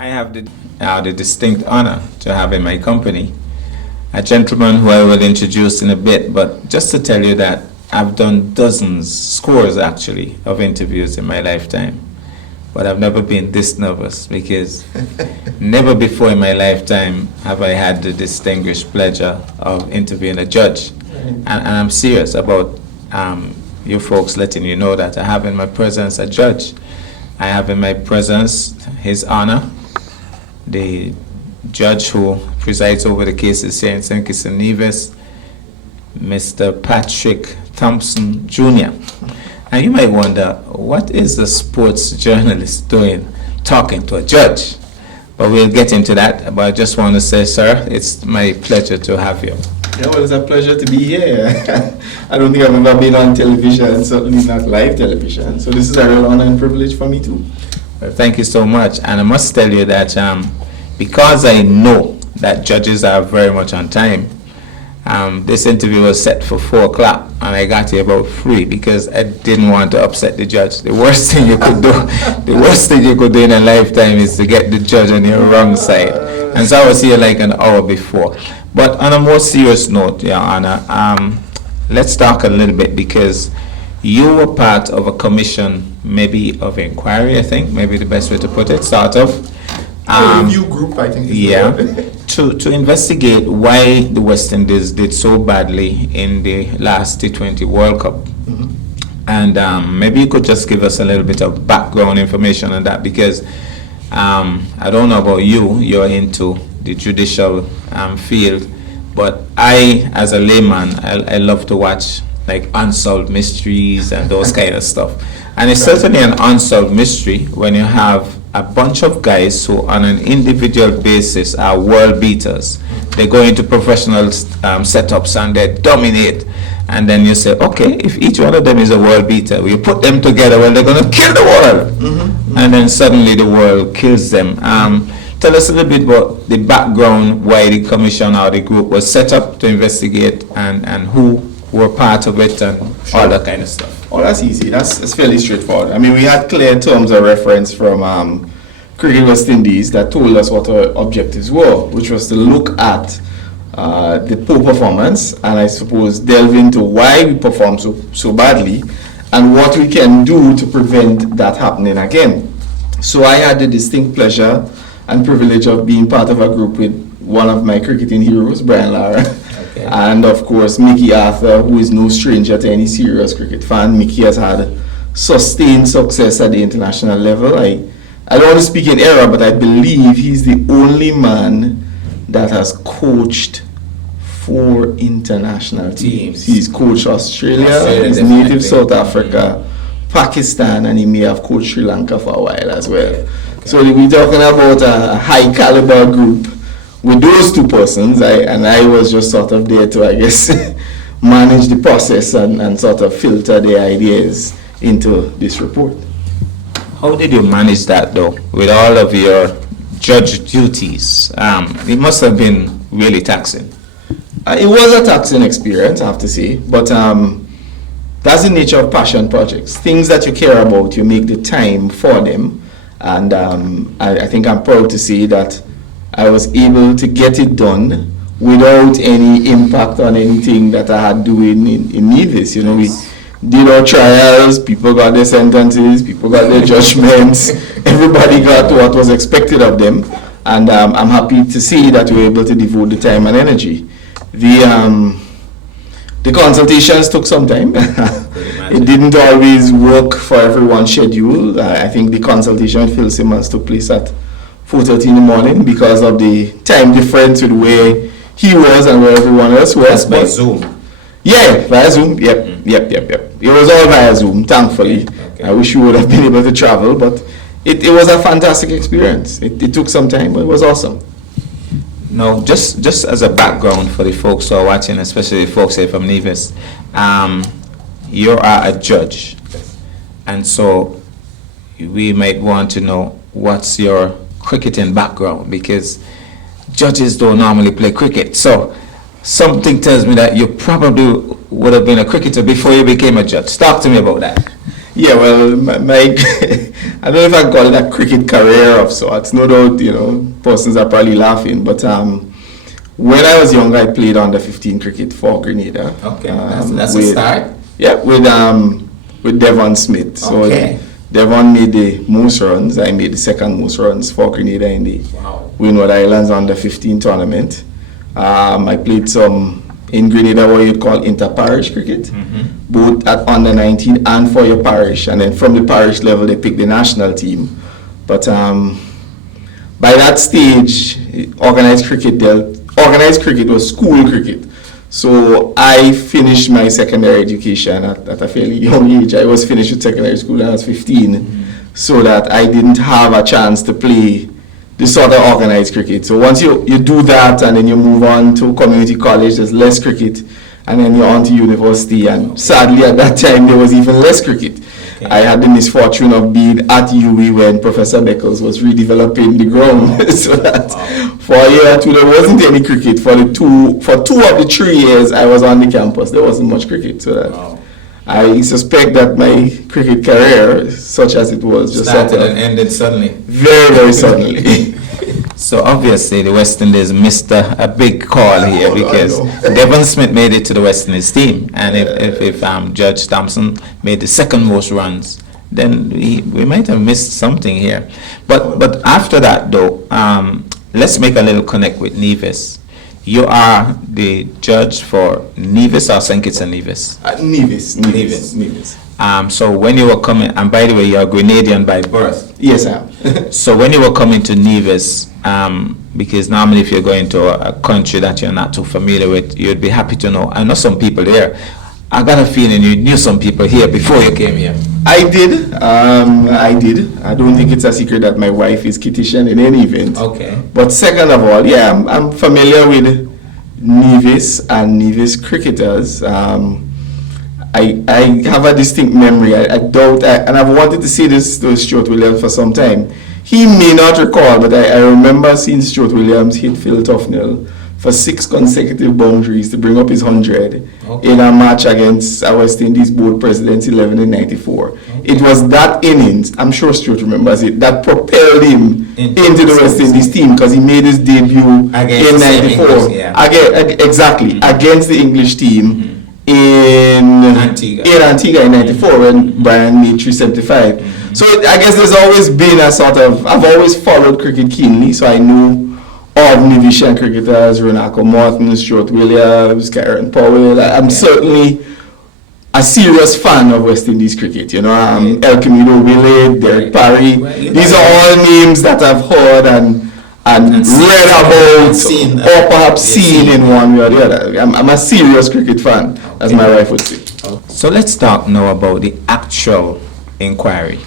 I have the distinct honor to have in my company a gentleman who I will introduce in a bit, but just to tell you that I've done dozens, scores actually, of interviews in my lifetime. But I've never been this nervous because never before in my lifetime have I had the distinguished pleasure of interviewing a judge. And I'm serious about you folks letting you know that I have in my presence a judge. I have in my presence His Honor, the judge who presides over the cases here in St. Kitts and Nevis, Mr. Patrick Thompson Jr. And you might wonder, what is a sports journalist doing talking to a judge? But we'll get into that. But I just want to say, sir, it's my pleasure to have you. Yeah, well, it's a pleasure to be here. I don't think I've ever been on television, certainly not live television. So this is a real honor and privilege for me too. Well, thank you so much. And I must tell you that because I know that judges are very much on time, this interview was set for 4 o'clock and I got here about 3 because I didn't want to upset the judge. The worst thing you could do, in a lifetime is to get the judge on your wrong side. And so I was here like an hour before. But on a more serious note, Your Honor, let's talk a little bit because you were part of a commission, maybe of inquiry, I think, maybe the best way to put it, sort of. Review group, I think. Yeah, to investigate why the West Indies did so badly in the last T20 World Cup. Mm-hmm. And maybe you could just give us a little bit of background information on that because I don't know about you, you're into the judicial field, but I, as a layman, I love to watch like unsolved mysteries and those kind of stuff. And it's certainly an unsolved mystery when you have a bunch of guys who on an individual basis are world beaters. They go into professional setups and they dominate. And then you say, okay, if each one of them is a world beater, we put them together, well, they're going to kill the world. Mm-hmm. And then suddenly the world kills them. Tell us a little bit about the background, why the commission or the group was set up to investigate and who were part of it and all that kind of stuff. Oh, that's easy. That's fairly straightforward. I mean, we had clear terms of reference from Cricket West Indies that told us what our objectives were, which was to look at the poor performance and I suppose delve into why we performed so badly and what we can do to prevent that happening again. So I had the distinct pleasure and privilege of being part of a group with one of my cricketing heroes, Brian Lara. Okay. And of course Mickey Arthur, who is no stranger to any serious cricket fan. Mickey has had sustained success at the international level. I don't want to speak in error, but I believe he's the only man that has coached 4 international teams. He's coached Australia, his native South Africa, Pakistan, and he may have coached Sri Lanka for a while as well. Okay. So we're talking about a high caliber group with those 2 persons, and I was just sort of there to, I guess, manage the process and sort of filter the ideas into this report. How did you manage that though, with all of your judge duties? It must have been really taxing. It was a taxing experience, I have to say, but that's the nature of passion projects. Things that you care about, you make the time for them, and I think I'm proud to say that I was able to get it done without any impact on anything that I had doing in Nevis. You know, we did our trials, people got their sentences, people got their judgments, everybody got what was expected of them, and I'm happy to see that we were able to devote the time and energy. The consultations took some time. It didn't always work for everyone's schedule. I think the consultation with Phil Simmons took place at 4:30 in the morning because of the time difference with where he was and where everyone else was. That's by Zoom? Yeah, via Zoom. Yep. It was all via Zoom, thankfully. Okay. I wish you would have been able to travel, but it was a fantastic experience. It took some time, but it was awesome. No, just as a background for the folks who are watching, especially the folks here from Nevis, you are a judge, and so we might want to know what's your cricketing background, because judges don't normally play cricket. So something tells me that you probably would have been a cricketer before you became a judge. Talk to me about that. Yeah, well, I don't know if I call it a cricket career of sorts. No doubt, persons are probably laughing. But when I was young, I played under 15 cricket for Grenada. Okay, that's a start. Yeah, with Devon Smith. Okay. So Devon made the most runs. I made the second most runs for Grenada in the Windward Islands under 15 tournament. I played some in Grenada what you'd call inter-parish cricket, both at under 19 and for your parish. And then from the parish level, they picked the national team. But by that stage, organized cricket was school cricket. So I finished my secondary education at a fairly young age. I was finished with secondary school when I was 15, so that I didn't have a chance to play the sort of organized cricket. So once you do that and then you move on to community college, there's less cricket, and then you're on to university, and sadly at that time there was even less cricket. Okay. I had the misfortune of being at UWI when Professor Beckles was redeveloping the ground. So that for a year or two there wasn't any cricket. For 2 of the 3 years I was on the campus, there wasn't much cricket. So that I suspect that my cricket career, such as it was, just started and ended suddenly. Very, very suddenly. So obviously the West Indies missed a big call here, because Devon Smith made it to the West Indies team, and if Judge Thompson made the second most runs, then we might have missed something here. But after that though, let's make a little connect with Nevis. You are the judge for Nevis or St. Kitts and Nevis? Nevis. So when you were coming, and by the way, you're Grenadian by birth. Yes, I am. So when you were coming to Nevis, because normally if you're going to a country that you're not too familiar with, you'd be happy to know. I know some people there. I got a feeling you knew some people here before you came here. I did. I don't think it's a secret that my wife is Kittitian in any event. Okay. But second of all, yeah, I'm familiar with Nevis and Nevis cricketers. I have a distinct memory. I doubt, and I've wanted to see this to Stuart Williams for some time. He may not recall, but I remember seeing Stuart Williams hit Phil Tufnell for 6 consecutive boundaries to bring up his 100 in a match against our West Indies board Presidents 11 in 94. Okay. It was that innings, I'm sure Stuart remembers it, that propelled him into the West Indies team, because he made his debut in 94. Exactly, against the English team in Antigua in 94 when Brian made 375. So I guess there's always been a sort of, I've always followed cricket keenly, so I know of Nevisian cricketers, Renako Morton, Stuart Williams, Karen Powell. I'm certainly a serious fan of West Indies cricket. El Camino Willard, Derek Parry. These are all names that I've heard and read about, or perhaps seen in one way or the other. I'm a serious cricket fan, as my wife would say. So let's talk now about the actual inquiry.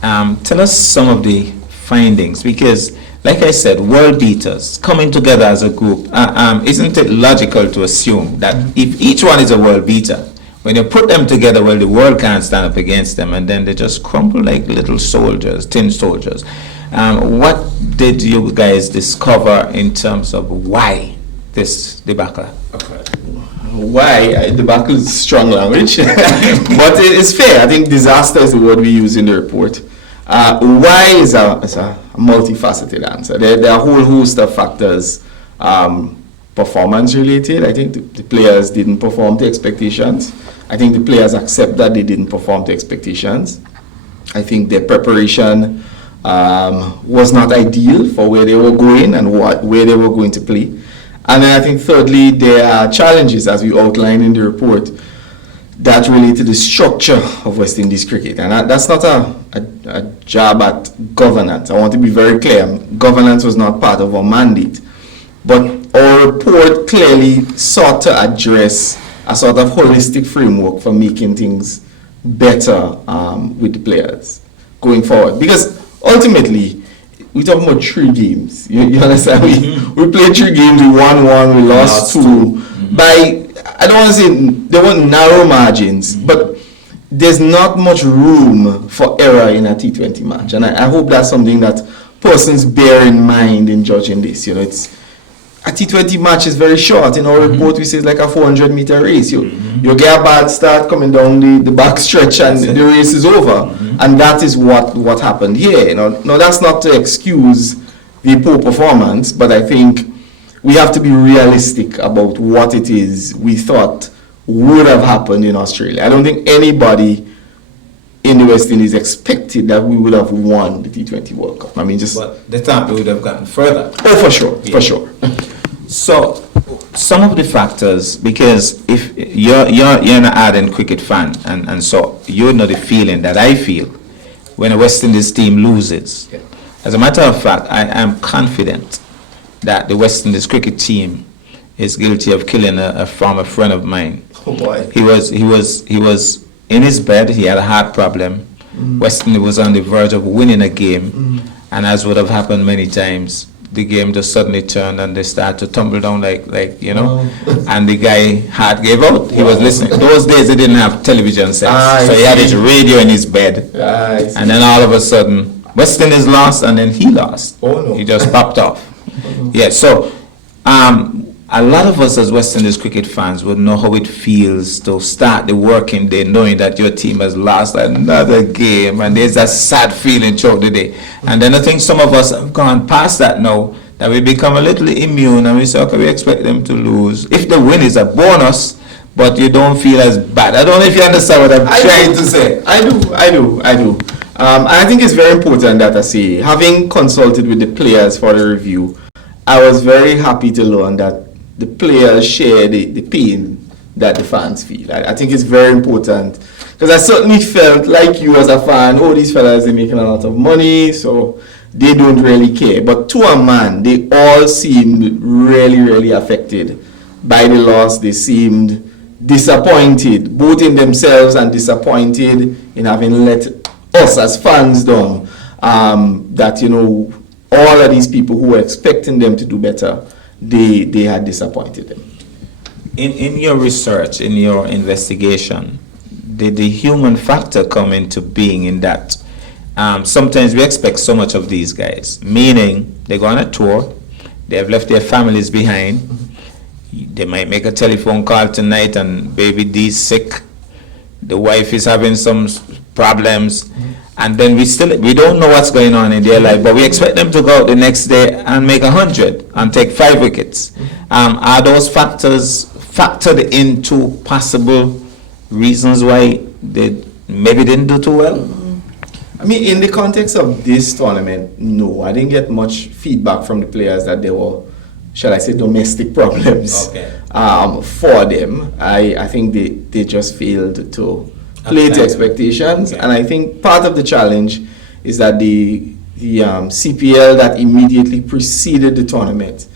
Tell us some of the findings, because like I said, world beaters coming together as a group, isn't it logical to assume that if each one is a world beater, when you put them together, well, the world can't stand up against them, and then they just crumble like little soldiers, tin soldiers. What did you guys discover in terms of why this debacle occurred? Why? Debacle is strong language, but it's fair. I think disaster is the word we use in the report. Why is a multifaceted answer. There are a whole host of factors, performance related. I think the players didn't perform to expectations. I think the players accept that they didn't perform to expectations. I think their preparation was not ideal for where they were going and where they were going to play. And then I think thirdly, there are challenges, as we outlined in the report, that relate to the structure of West Indies cricket. And that's not a jab at governance. I want to be very clear. Governance was not part of our mandate. But our report clearly sought to address a sort of holistic framework for making things better with the players going forward. Because ultimately, we're talking about 3 games. You understand? We played 3 games, we won 1, we lost 2. By, I don't want to say there weren't narrow margins, but there's not much room for error in a T20 match. And I hope that's something that persons bear in mind in judging this. a T20 match is very short. In our report, we say it's like a 400-meter race. You get a bad start coming down the back stretch, and the race is over. And that is what happened here. You know, now that's not to excuse the poor performance, but I think we have to be realistic about what it is we thought would have happened in Australia. I don't think anybody in the West Indies expected that we would have won the T20 World Cup. I mean, just... But the time we would have gotten further. Oh, for sure, for sure. So, some of the factors, because if you're an ardent cricket fan, and so you know the feeling that I feel when a West Indies team loses. Yeah. As a matter of fact, I am confident that the West Indies cricket team is guilty of killing a former friend of mine. Oh boy. He was in his bed. He had a heart problem. West Indies was on the verge of winning a game, and as would have happened many times, the game just suddenly turned and they started to tumble down like you know, and the guy heart gave out. He was listening. Those days he didn't have television sets, so he had his radio in his bed, and then all of a sudden West Indies lost, and then he lost. Oh no! He just popped off. Yeah, so a lot of us as West Indies cricket fans would know how it feels to start the working day knowing that your team has lost another game, and there's that sad feeling throughout the day. And then I think some of us have gone past that now, that we become a little immune, and we say, okay, we expect them to lose. If the win is a bonus, but you don't feel as bad. I don't know if you understand what I'm trying to say. I do. I think it's very important that I say, having consulted with the players for the review, I was very happy to learn that the players share the pain that the fans feel. I think it's very important, because I certainly felt like you as a fan, oh, these fellas, they're making a lot of money, so they don't really care. But to a man, they all seemed really, really affected by the loss. They seemed disappointed, both in themselves and disappointed in having let us as fans down. That, you know, all of these people who were expecting them to do better, they had disappointed them. In your research, in your investigation, did the human factor come into being in that? Sometimes we expect so much of these guys, meaning they go on a tour, they have left their families behind, they might make a telephone call tonight and baby D's sick, the wife is having some problems, and then we don't know what's going on in their life, but we expect them to go out the next day and make 100 and take 5 wickets. Are those factors factored into possible reasons why they maybe didn't do too well? I mean, in the context of this tournament, no, I didn't get much feedback from the players that there were, shall I say, domestic problems for them. I think they just failed to play to expectations, and I think part of the challenge is that the CPL that immediately preceded the tournament,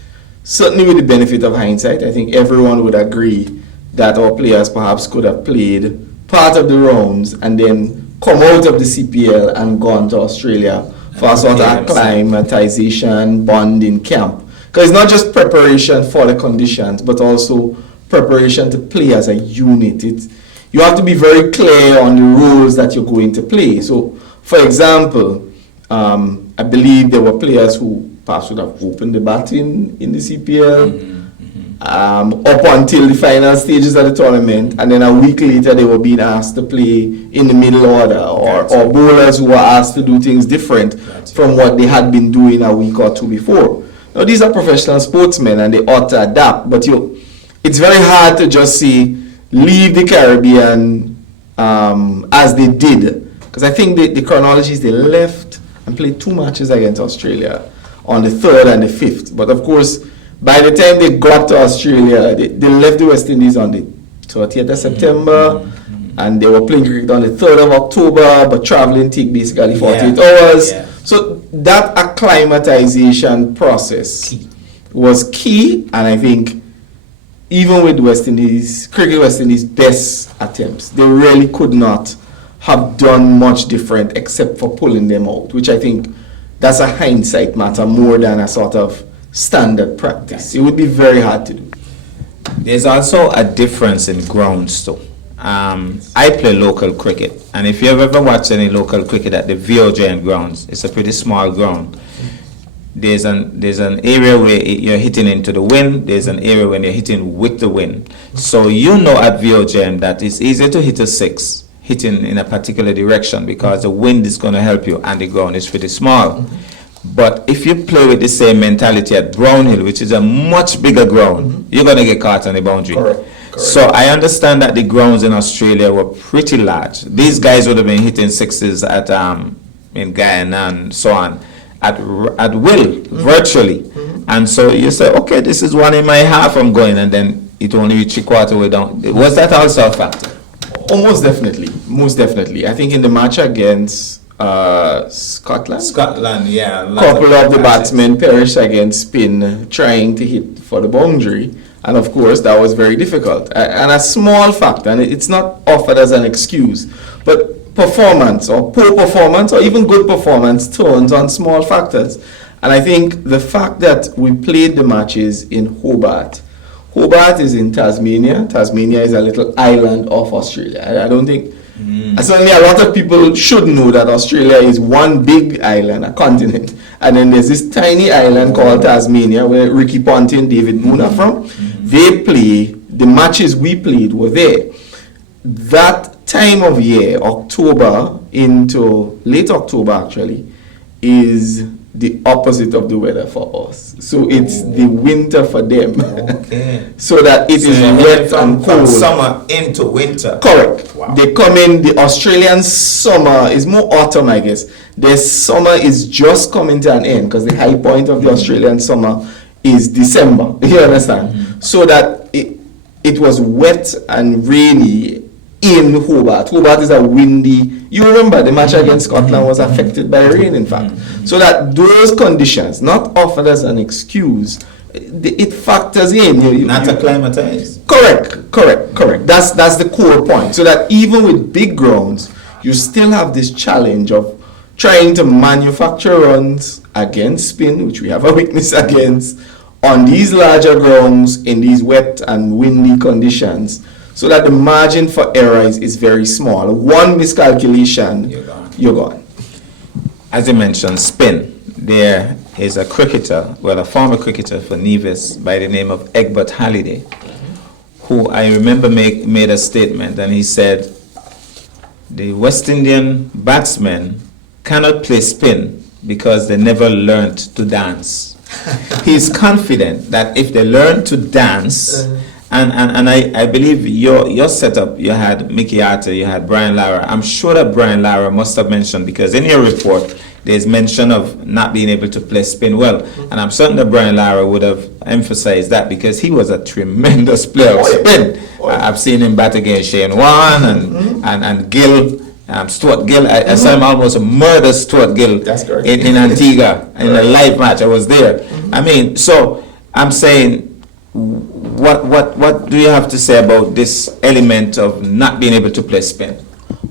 certainly with the benefit of hindsight, I think everyone would agree that our players perhaps could have played part of the rounds and then come out of the CPL and gone to Australia for a sort of acclimatization, bonding camp. Because it's not just preparation for the conditions, but also preparation to play as a unit. You have to be very clear on the roles that you're going to play. So, for example, I believe there were players who perhaps would have opened the batting in the CPL up until the final stages of the tournament, and then a week later they were being asked to play in the middle order, or bowlers who were asked to do things different from what they had been doing a week or two before. Now, these are professional sportsmen and they ought to adapt, but it's very hard to just say, leave the Caribbean as they did, because I think the chronology is they left and played 2 matches against Australia on the 3rd and the 5th. But of course, by the time they got to Australia, they left the West Indies on the 30th of September, and they were playing cricket on the 3rd of October, but traveling take basically 48 hours. Yeah. So that acclimatization process was key, and I think even with West Indies, Cricket West Indies' best attempts, they really could not have done much different except for pulling them out, which I think that's a hindsight matter more than a sort of standard practice. It would be very hard to do. There's also a difference in grounds too. I play local cricket, and if you have ever watched any local cricket at the VO Giant grounds, it's a pretty small ground. there's an area where you're hitting into the wind. There's an area when you're hitting with the wind. So you know at VOGM that it's easier to hit a 6 hitting in a particular direction because the wind is going to help you and the ground is pretty small. But if you play with the same mentality at Brownhill, which is a much bigger ground, you're going to get caught on the boundary. Correct. So I understand that the grounds in Australia were pretty large. These guys would have been hitting 6s at in Guyana and so on at will, virtually. And so you say, okay, this is 1 in my half I'm going, and then it only reached 3/4 way down. Was that also a factor? Oh, most definitely. I think in the match against Scotland, yeah. Couple of the batsmen perished against spin trying to hit for the boundary, and of course that was very difficult. And a small factor, and it's not offered as an excuse, but performance or poor performance or even good performance turns on small factors. And I think the fact that we played the matches in Hobart. Hobart is in Tasmania. Tasmania is a little island of Australia. I don't think, certainly a lot of people should know that Australia is one big island, a continent. And then there's this tiny island called Tasmania where Ricky Ponting and David Moon are from. They play, the matches we played were there. That time of year, October into late October actually, is the opposite of the weather for us. So it's the winter for them. Okay. So that it is wet and from cold. summer into winter. Correct. Wow. They come in, the Australian summer is more autumn, I guess. Their summer is just coming to an end because the high point of the Australian summer is December. You understand? So that it was wet and rainy in Hobart. Hobart is a windy. You remember the match against Scotland was affected by rain, in fact. So that those conditions, not offered as an excuse, it factors in. Not acclimatized. Correct. That's the core point. So that even with big grounds, you still have this challenge of trying to manufacture runs against spin, which we have a weakness against, on these larger grounds in these wet and windy conditions, so that the margin for error is very small. One miscalculation, you're gone. As you mentioned, spin. There is a cricketer, well, a former cricketer for Nevis by the name of Egbert Halliday, who I remember made a statement, and he said, the West Indian batsmen cannot play spin because they never learned to dance. He's confident that if they learn to dance, and I believe your setup, you had Mickey Arthur, you had Brian Lara. I'm sure that Brian Lara must have mentioned, because in your report there's mention of not being able to play spin well, and I'm certain that Brian Lara would have emphasized that because he was a tremendous player of spin. I've seen him bat against Shane Warne and Gill. Stuart Gill, I saw him almost murder Stuart Gill. That's correct. in Antigua in a live match. I was there. I mean, so I'm saying, what do you have to say about this element of not being able to play spin?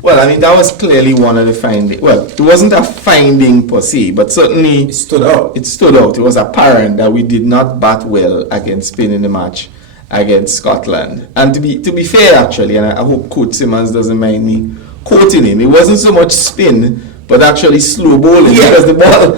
Well, I mean, that was clearly one of the findings. Well, it wasn't a finding per se, but certainly It stood out. It stood out. It was apparent that we did not bat well against spin in the match against Scotland. And to be fair, actually, and I hope Coach Simmons doesn't mind me quoting him, it wasn't so much spin, but actually slow bowling, because the ball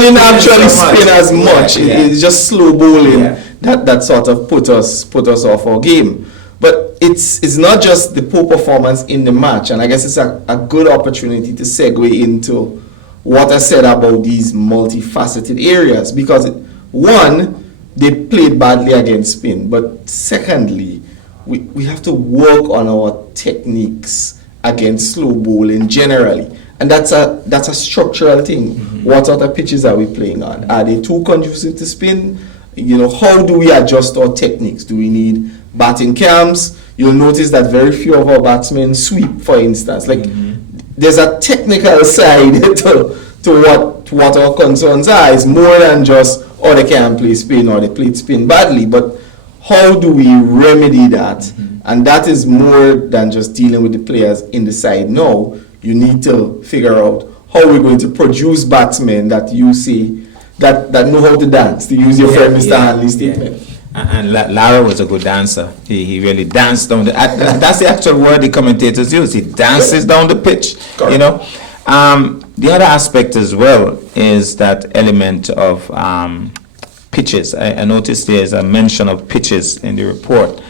didn't actually spin as much. It's just slow bowling that sort of put us off our game. But it's not just the poor performance in the match, and I guess it's a good opportunity to segue into what I said about these multifaceted areas, because one, they played badly against spin, but secondly, we have to work on our techniques against slow bowling generally, and that's a structural thing. What other pitches are we playing on? Are they too conducive to spin? How do we adjust our techniques? Do we need batting camps? You'll notice that very few of our batsmen sweep, for instance. There's a technical side to what our concerns are. It's more than just, they can't play spin or they played spin badly, but how do we remedy that? And that is more than just dealing with the players in the side. No, you need to figure out how we're going to produce batsmen that you see that know how to dance, to use your friend Mr. Hanley's statement. And Lara was a good dancer. He really danced down the. That's the actual word the commentators use. He dances down the pitch. Correct. The other aspect as well is that element of pitches. I noticed there's a mention of pitches in the report.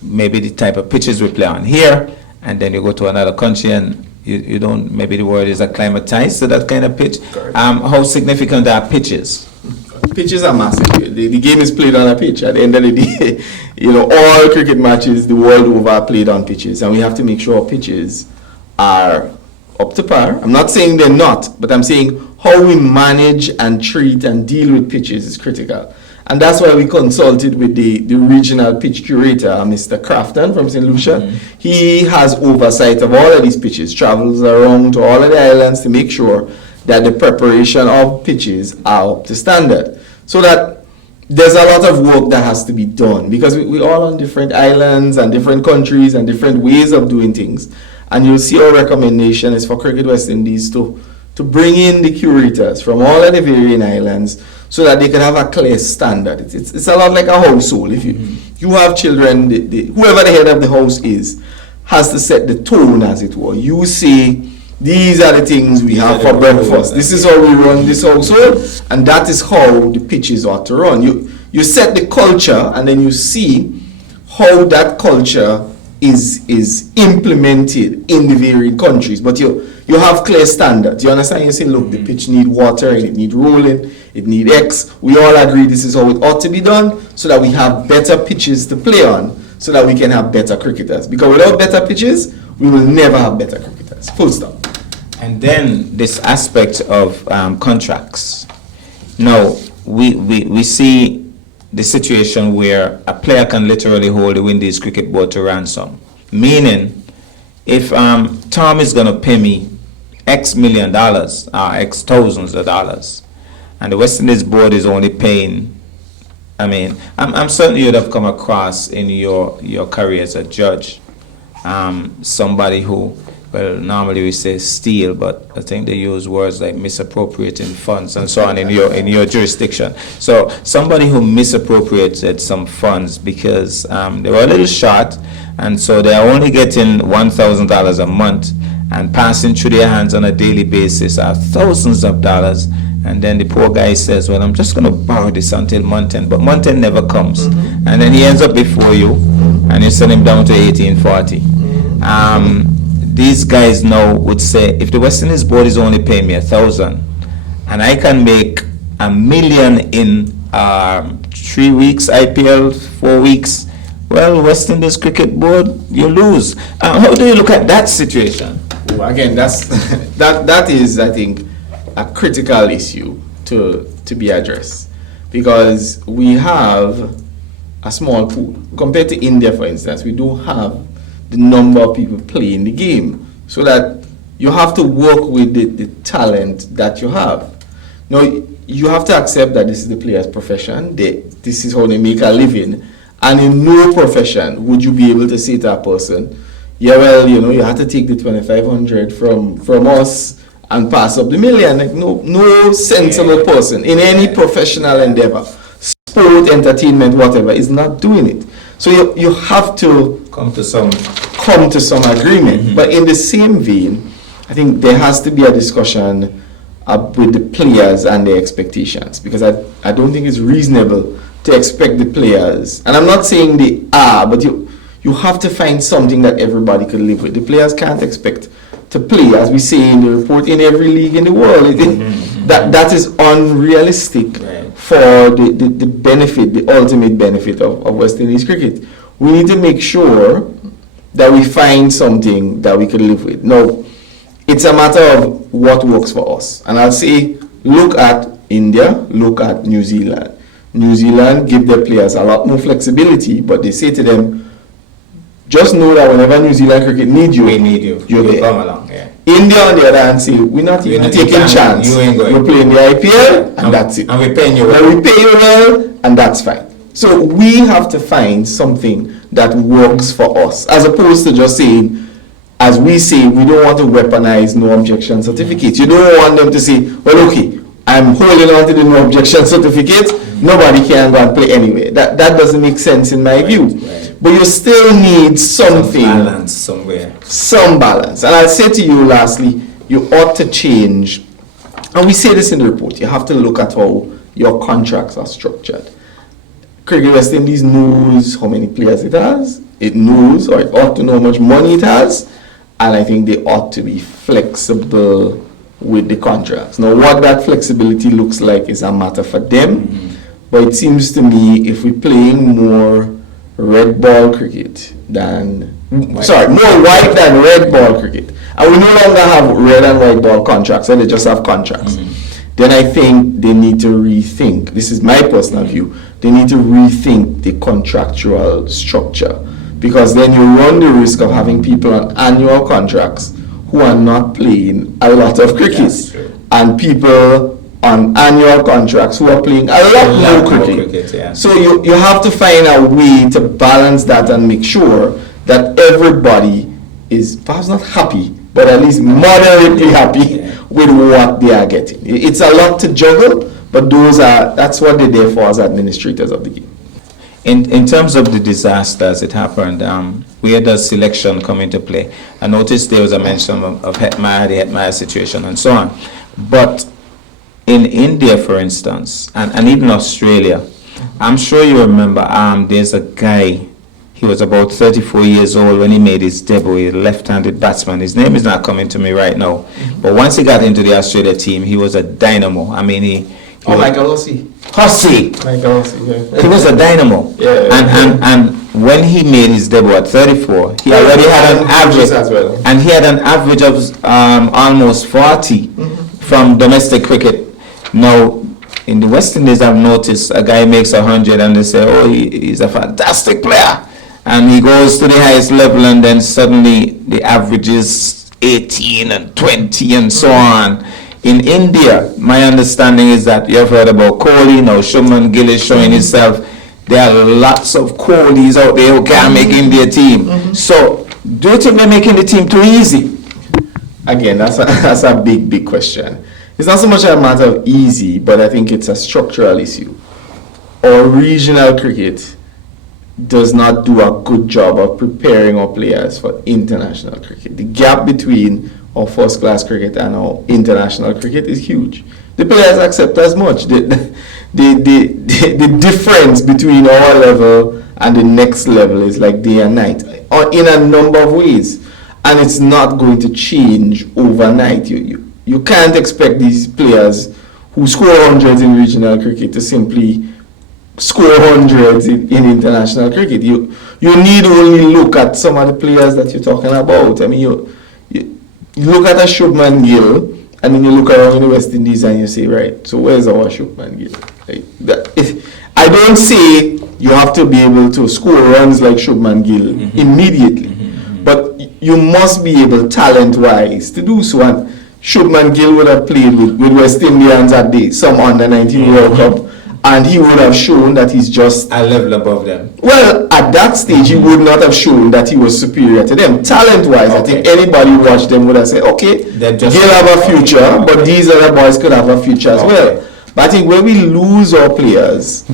Maybe the type of pitches we play on here, and then you go to another country and you don't, maybe the word is acclimatized to that kind of pitch. How significant are pitches? Pitches are massive. The game is played on a pitch. At the end of the day, all cricket matches the world over are played on pitches, and we have to make sure pitches are up to par. I'm not saying they're not, but I'm saying how we manage and treat and deal with pitches is critical. And that's why we consulted with the regional pitch curator, Mr. Crafton from St. Lucia. He has oversight of all of these pitches, travels around to all of the islands to make sure that the preparation of pitches are up to standard. So that there's a lot of work that has to be done, because we're all on different islands and different countries and different ways of doing things. And you'll see our recommendation is for Cricket West Indies to bring in the curators from all of the varying islands so that they can have a clear standard. It's a lot like a household. If you have children, whoever the head of the house is has to set the tone, as it were. You say, these are the things we have for breakfast. This is how we run this household, and that is how the pitches ought to run. You set the culture, and then you see how that culture is implemented in the varying countries. But you have clear standards. You understand? You say, look, the pitch need water, and it need rolling, it need X. We all agree this is how it ought to be done, so that we have better pitches to play on, so that we can have better cricketers. Because without better pitches, we will never have better cricketers. Full stop. And then this aspect of contracts. Now, we see the situation where a player can literally hold the Windies Cricket Board to ransom. Meaning, if Tom is going to pay me X million dollars, X thousands of dollars, and the West Indies Board is only paying, I'm certain you'd have come across in your career as a judge somebody who, well, normally we say steal, but I think they use words like misappropriating funds and so on in your jurisdiction. So somebody who misappropriated some funds because they were a little short, and so they are only getting $1,000 a month, and passing through their hands on a daily basis are thousands of dollars. And then the poor guy says, well, I'm just going to borrow this until month end, but month end never comes. And then he ends up before you, and you send him down to 1840. These guys now would say, if the West Indies Board is only paying me $1,000, and I can make $1 million in 3 weeks IPL, 4 weeks, well, West Indies Cricket Board, you lose. How do you look at that situation? Well, again, that is, I think, a critical issue to be addressed, because we have a small pool compared to India, for instance. We don't have the number of people playing the game, so that you have to work with the talent that you have. Now, you have to accept that this is the player's profession. This is how they make a living, and in no profession would you be able to say to a person, yeah, well, you have to take the 2,500 from us and pass up the million. Like, no sensible person in any professional endeavor, sport, entertainment, whatever, is not doing it. So you have to come to some agreement. But in the same vein, I think there has to be a discussion with the players and their expectations, because I don't think it's reasonable to expect the players, and I'm not saying they are, but you have to find something that everybody could live with. The players can't expect to play, as we say in the report, in every league in the world. That is unrealistic for the benefit, the ultimate benefit of West Indies cricket. We need to make sure that we find something that we can live with. Now, it's a matter of what works for us. And I'll say, look at India, look at New Zealand. New Zealand give their players a lot more flexibility, but they say to them, just know that whenever New Zealand cricket need you, we need you. You're there. Come along. Yeah. India, on the other hand, say, we're not even taking a chance. You ain't going. We're playing the IPL, and that's it. And we're paying you well. And we pay you well, and that's fine. So we have to find something that works for us, as opposed to just saying, as we say, we don't want to weaponize no objection certificates. You don't want them to say, well, okay, I'm holding on to the no objection certificate, nobody can go and play anyway. That doesn't make sense in my view. Right. But you still need something. Some balance somewhere. some balance. And I'll say to you lastly, you ought to change, and we say this in the report, you have to look at how your contracts are structured. Cricket West Indies knows how many players it has, it knows, or it ought to know how much money it has, and I think they ought to be flexible with the contracts. Now, what that flexibility looks like is a matter for them, but it seems to me if we're playing more red ball cricket than, more white than red ball cricket, and we no longer have red and white ball contracts, and they just have contracts, then I think they need to rethink, this is my personal view, they need to rethink the contractual structure, because then you run the risk of having people on annual contracts who are not playing a lot of cricket, and people on annual contracts who are playing a lot more cricket. So you have to find a way to balance that and make sure that everybody is perhaps not happy, but at least moderately happy with what they are getting. It's a lot to juggle, but that's what they're there for as administrators of the game. In terms of the disasters it happened, where does selection come into play? I noticed there was a mention of Hetmyer, the Hetmyer situation and so on. But in India, for instance, and even Australia, I'm sure you remember, there's a guy, he was about 34 years old when he made his debut, a left-handed batsman. His name is not coming to me right now. But once he got into the Australia team, he was a dynamo. I mean, he Michael Hussey. Michael Hussey, yeah. He was a dynamo. And when he made his debut at 34, he already had an average, as well. and he had an average of almost 40 from domestic cricket. Now, in the West Indies, I've noticed a guy makes 100 and they say, oh, he's a fantastic player. And he goes to the highest level and then suddenly the average is 18 and 20 and so on. In India, my understanding is that you've heard about Kohli, now Shubman Gill is showing himself. There are lots of Kohlis out there who can't make India team. So, do you think they're making the team too easy? Again, that's a big question. It's not so much a matter of easy, but I think it's a structural issue. Our regional cricket does not do a good job of preparing our players for international cricket. The gap between our first class cricket and our international cricket is huge. The players accept as much. The difference between our level and the next level is like day and night in a number of ways, and it's not going to change overnight. You can't expect these players who score hundreds in regional cricket to simply score hundreds in international cricket. You need only look at some of the players that you're talking about. I mean, you look at a Shubman Gill, and then you look around in the West Indies and you say, right, so where's our Shubman Gill? I don't say you have to be able to score runs like Shubman Gill immediately, but you must be able, talent-wise, to do so. And Shubman Gill would have played with West Indians at some under-19 World Cup, and he would have shown that he's just a level above them. Well, at that stage, he would not have shown that he was superior to them. Talent-wise, I think anybody who watched them would have said, okay, they'll have a future, but these other boys could have a future as well. But I think where we lose our players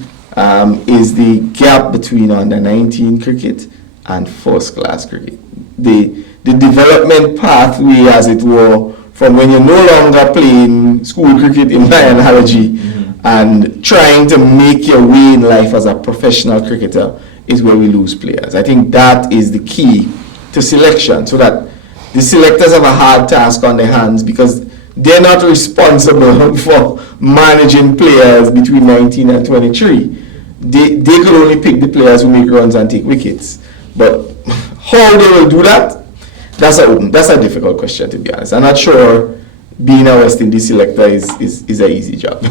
is the gap between under-19 cricket and first-class cricket. The development pathway, as it were, from when you're no longer playing school cricket, in my analogy, and trying to make your way in life as a professional cricketer, is where we lose players. I think that is the key to selection, so that the selectors have a hard task on their hands, because they're not responsible for managing players between 19 and 23. They could only pick the players who make runs and take wickets. But how they will do that, that's a difficult question, to be honest. I'm not sure being a West Indies selector is an easy job.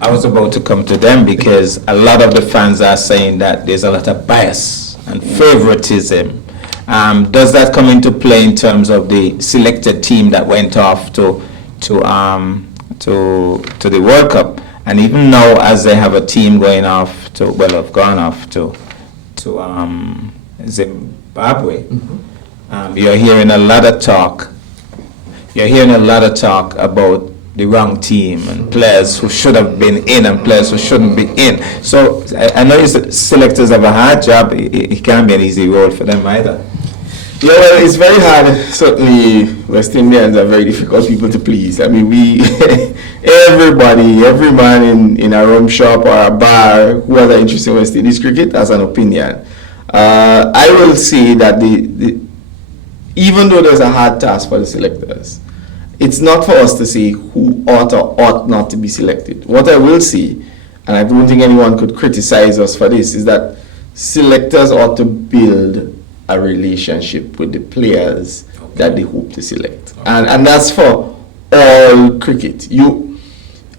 I was about to come to them, because a lot of the fans are saying that there's a lot of bias and favoritism. Does that come into play in terms of the selected team that went off to the World Cup, and even now as they have a team going off to, well, have gone off to Zimbabwe, you're hearing a lot of talk. You're hearing a lot of talk about the wrong team and players who should have been in and players who shouldn't be in. So I know selectors have a hard job. It can't be an easy role for them either. Yeah, well, it's very hard. Certainly, West Indians are very difficult people to please. I mean, everybody, every man in a rum shop or a bar who has an interest in West Indies cricket has an opinion. I will say that even though there's a hard task for the selectors, it's not for us to say who ought or ought not to be selected. What I will say, and I don't think anyone could criticize us for this, is that selectors ought to build a relationship with the players that they hope to select. And that's for all cricket.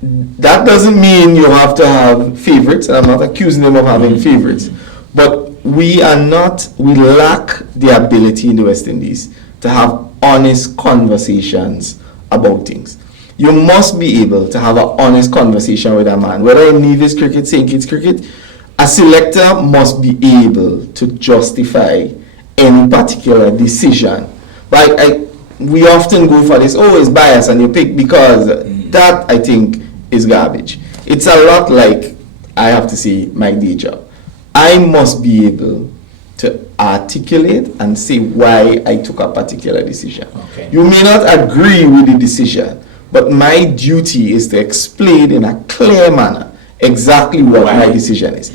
That doesn't mean you have to have favorites, and I'm not accusing them of having favorites, but we lack the ability in the West Indies to have honest conversations about things. You must be able to have an honest conversation with a man, whether in Nevis cricket, St. Kitts cricket. A selector must be able to justify any particular decision. But we often go for this, it's bias and you pick because that, I think, is garbage. It's a lot like, I have to say, my day job. I must be able to articulate and say why I took a particular decision. Okay. You may not agree with the decision, but my duty is to explain in a clear manner exactly what my decision is.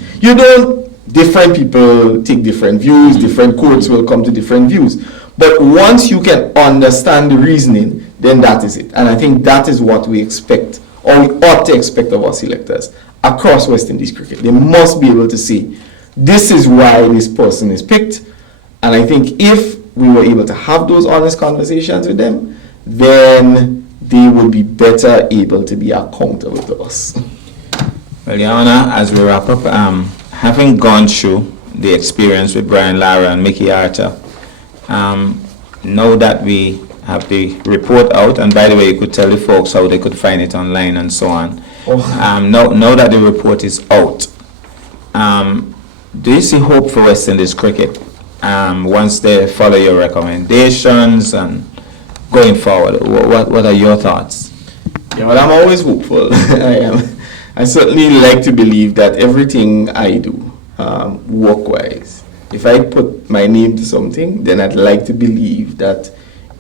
Different people take different views, different courts will come to different views. But once you can understand the reasoning, then that is it. And I think that is what we expect, or we ought to expect of our selectors across West Indies cricket. They must be able to say, this is why this person is picked. And I think if we were able to have those honest conversations with them, then they will be better able to be accountable to us. Well, Your Honor, as we wrap up, having gone through the experience with Brian Lara and Mickey Arthur, know that we have the report out, and by the way, you could tell the folks how they could find it online and so on. Know that the report is out. Do you see hope for West Indies cricket once they follow your recommendations and going forward? What are your thoughts? Yeah, well, I'm always hopeful. I certainly like to believe that everything I do, work-wise, if I put my name to something, then I'd like to believe that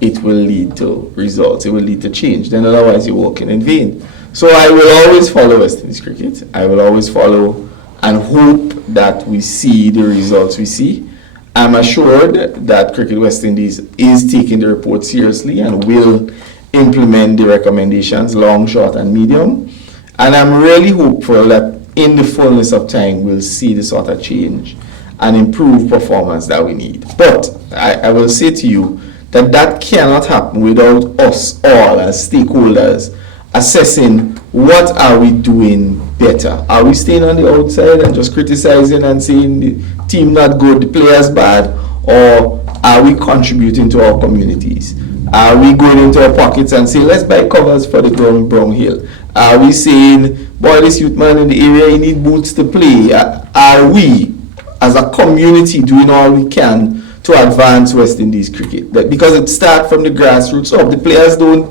it will lead to results, it will lead to change. Then otherwise you're working in vain. So I will always follow West Indies cricket. I will always follow and hope that we see the results we see. I'm assured that Cricket West Indies is taking the report seriously and will implement the recommendations, long, short, and medium. And I'm really hopeful that in the fullness of time, we'll see the sort of change and improved performance that we need. But I will say to you that cannot happen without us all as stakeholders assessing what are we doing better. Are we staying on the outside and just criticizing and saying the team not good, the players bad, or are we contributing to our communities? Are we going into our pockets and saying, let's buy covers for the Brown Hill? Are we saying, boy, this youth man in the area, he need boots to play? Are we, as a community, doing all we can to advance West Indies cricket? Because it starts from the grassroots up. The players don't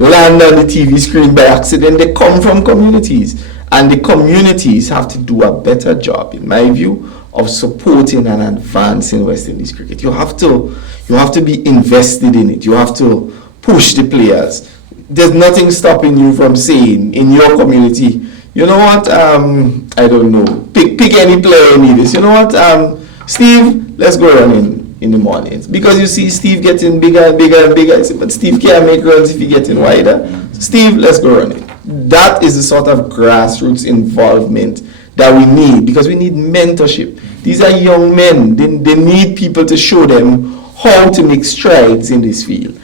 land on the TV screen by accident. They come from communities. And the communities have to do a better job, in my view, of supporting and advancing West Indies cricket. You have to be invested in it. You have to push the players. There's nothing stopping you from saying in your community, you know what, I don't know, pick any player in this. You know what, Steve, let's go running in the mornings. Because you see Steve getting bigger and bigger and bigger. But Steve can't make runs if he's getting wider. Steve, let's go running. That is the sort of grassroots involvement that we need, because we need mentorship. These are young men. They need people to show them how to make strides in this field.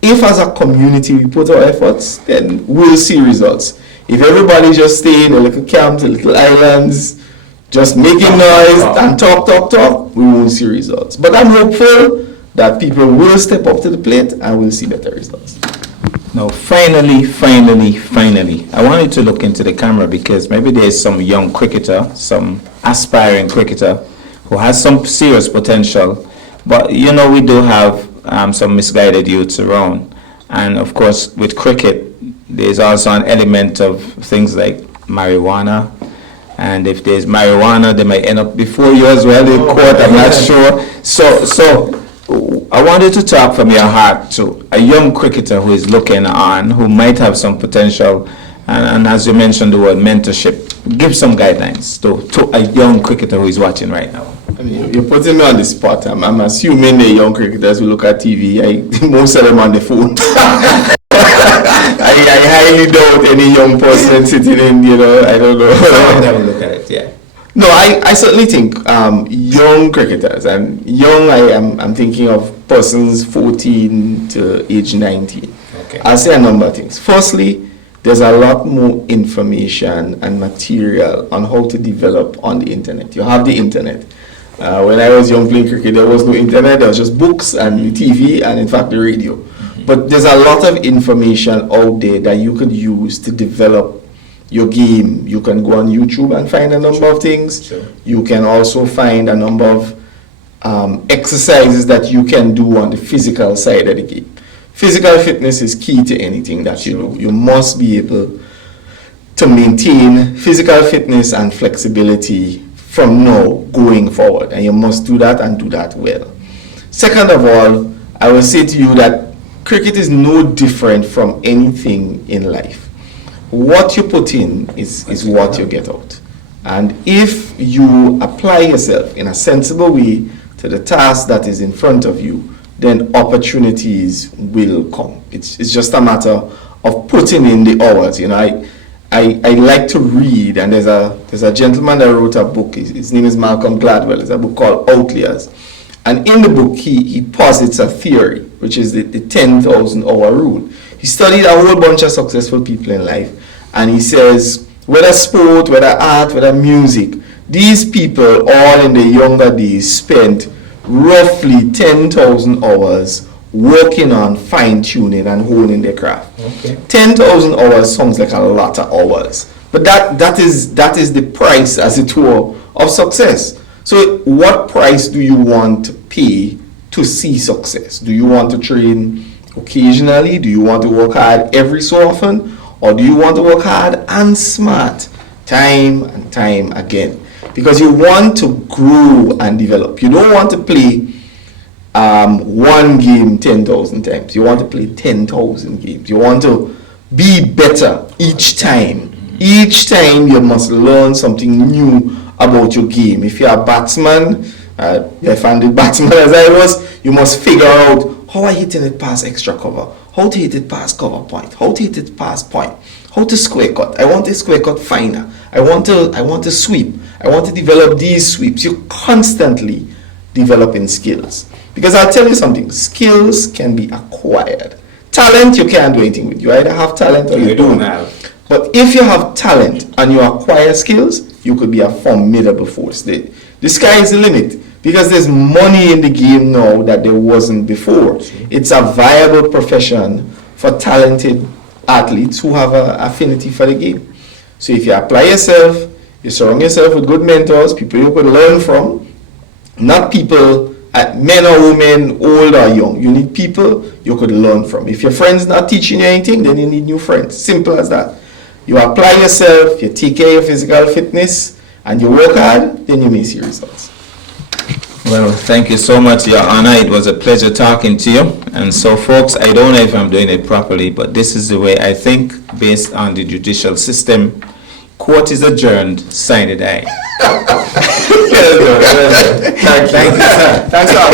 If as a community we put our efforts, then we'll see results. If everybody just stay in a little camps, a little islands, just making noise and talk, we won't see results. But I'm hopeful that people will step up to the plate and we'll see better results. Now, finally, I wanted to look into the camera because maybe there's some young cricketer, some aspiring cricketer who has some serious potential. But, you know, we do have some misguided youths around. And, of course, with cricket, there's also an element of things like marijuana. And if there's marijuana, they might end up before you as well in court, I'm not sure. So I wanted to talk from your heart to a young cricketer who is looking on, who might have some potential, and as you mentioned the word mentorship, give some guidelines to a young cricketer who is watching right now. I mean, you're putting me on the spot. I'm assuming the young cricketers who look at TV, most of them on the phone. I highly doubt any young person sitting in, I don't know. Some of them look at it, yeah. No, I certainly think young cricketers, and young, I'm thinking of persons 14 to age 19. Okay. I'll say a number of things. Firstly, there's a lot more information and material on how to develop on the internet. You have the internet. When I was young playing cricket, there was no internet, there was just books and the TV and in fact the radio. But there's a lot of information out there that you could use to develop your game. You can go on YouTube and find a number of things. Sure. You can also find a number of exercises that you can do on the physical side of the game. Physical fitness is key to anything that you do. You must be able to maintain physical fitness and flexibility from now going forward, and you must do that and do that well. Second of all, I will say to you that cricket is no different from anything in life. What you put in is what you get out. And if you apply yourself in a sensible way to the task that is in front of you, then opportunities will come. It's just a matter of putting in the hours. I like to read, and there's a gentleman that wrote a book. His name is Malcolm Gladwell. It's a book called Outliers. And in the book, he posits a theory, which is the 10,000 hour rule. He studied a whole bunch of successful people in life, and he says, whether sport, whether art, whether music, these people all in the younger days spent roughly 10,000 hours working on fine-tuning and honing their craft. Okay. 10,000 hours sounds like a lot of hours, but that is the price, as it were, of success. So what price do you want to pay to see success? Do you want to train occasionally? Do you want to work hard every so often? Or do you want to work hard and smart time and time again? Because you want to grow and develop. You don't want to play one game 10,000 times. You want to play 10,000 games. You want to be better each time. Each time you must learn something new about your game. If you're a batsman, left-handed batsman as I was, you must figure out how I hitting it past extra cover, how to hit it past cover point, how to hit it past point, how to square cut. I want a square cut finer. I want to sweep. I want to develop these sweeps. You're constantly developing skills. Because I'll tell you something, skills can be acquired. Talent you can't do anything with. You either have talent or you don't have. But if you have talent and you acquire skills, you could be a formidable force. The sky is the limit, because there's money in the game now that there wasn't before. It's a viable profession for talented athletes who have an affinity for the game. So if you apply yourself, you surround yourself with good mentors, people you could learn from, not people, men or women, old or young. You need people you could learn from. If your friend's not teaching you anything, then you need new friends. Simple as that. You apply yourself, you take care of your physical fitness, and you work hard, then you may see results. Well, thank you so much, Your Honor. It was a pleasure talking to you. And so, folks, I don't know if I'm doing it properly, but this is the way I think, based on the judicial system. Court is adjourned, sine die. Thank you, sir. Thanks a lot.